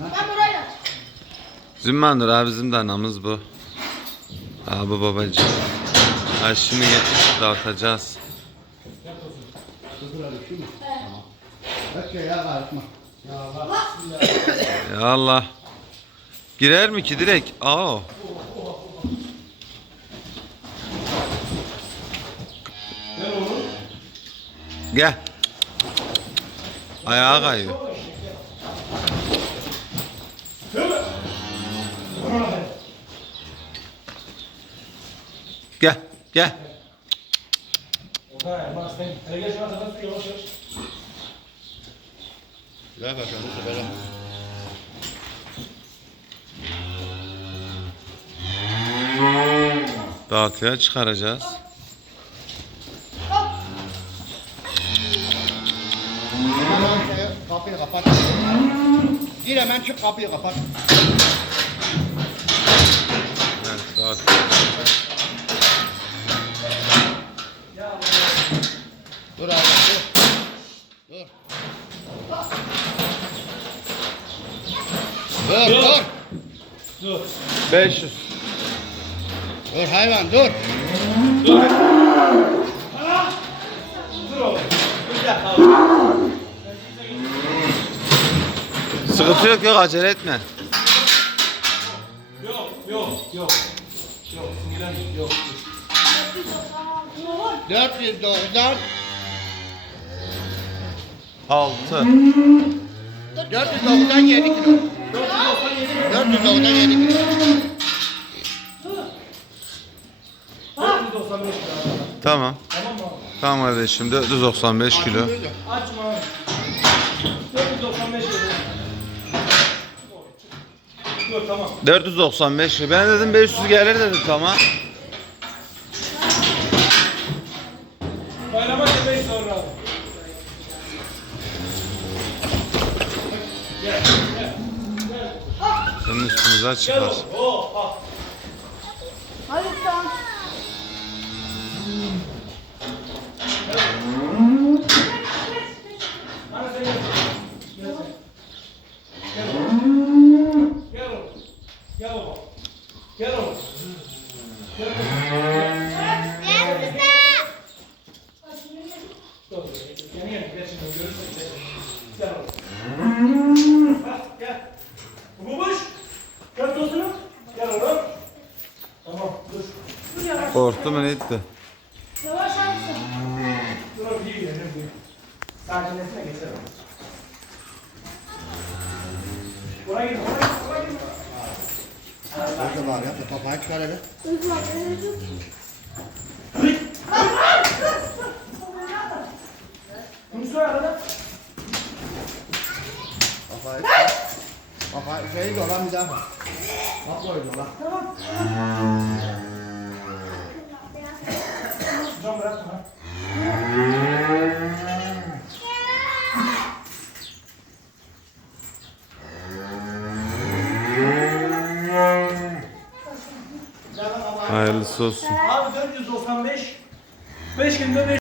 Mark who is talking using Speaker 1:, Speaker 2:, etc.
Speaker 1: Ben.
Speaker 2: Zümmandır abi bizim danamız bu. Abi babacığım. Ha şimdi dağıtacağız.
Speaker 3: Ya
Speaker 2: Allah. Girer mi ki direkt? Aa. Gel. Ayağa kayıyor. Gel, gel.
Speaker 3: Ya kaçalım bu sefer.
Speaker 2: Dağıtıya çıkaracağız.
Speaker 3: Kapıyı kapat. Gir hemen çık kapıyı kapat.
Speaker 2: Evet, dağıt.
Speaker 3: Dur dur.
Speaker 2: 500.
Speaker 3: Dur hayvan dur.
Speaker 2: Sıkıntı yok yok acele etme.
Speaker 4: Yok yok yok. Yok sinirlenme yok.
Speaker 3: 490
Speaker 2: 6.
Speaker 3: 497 kilo. 497 kilo.
Speaker 4: 495 lira.
Speaker 2: Tamam.
Speaker 4: Tamam
Speaker 2: kardeşim 495 kilo.
Speaker 4: Açma. 495 lira. Dur tamam.
Speaker 2: 495 kilo. Ben dedim 500 gelir dedim tamam.
Speaker 4: Bayrama sonra
Speaker 2: üstümüze
Speaker 4: Gel
Speaker 2: çıkar.
Speaker 4: oğlum. Oh, ah.
Speaker 1: Hadi sen.
Speaker 4: Ana sen gel. Gel sen. Gel oğlum. Gel oğlum. Gel baba. Gel oğlum. Gel oğlum. Dur. Gel gel. Gel şimdi görürsün. Gel oğlum. Bak gel. Bu boş. Gel dostum. Gel oğlum. Tamam dur.
Speaker 2: Korktu mu ne etti?
Speaker 1: Yavaş yavaş.
Speaker 4: Dur oğlum iyi gidelim. iyi. Sakinleşme. Oraya gidin. Oraya gidin. Oraya gidin.
Speaker 3: Orada var ya. Kafayı çıkar hele.
Speaker 4: Bunu söyle arada.
Speaker 3: Kafayı çıkar. Kafayı şeyi dolan bir daha. Bak koy dolan.
Speaker 4: Cam bırakma.
Speaker 2: Hayırlısı olsun.
Speaker 4: Abi 495. 5 günde 5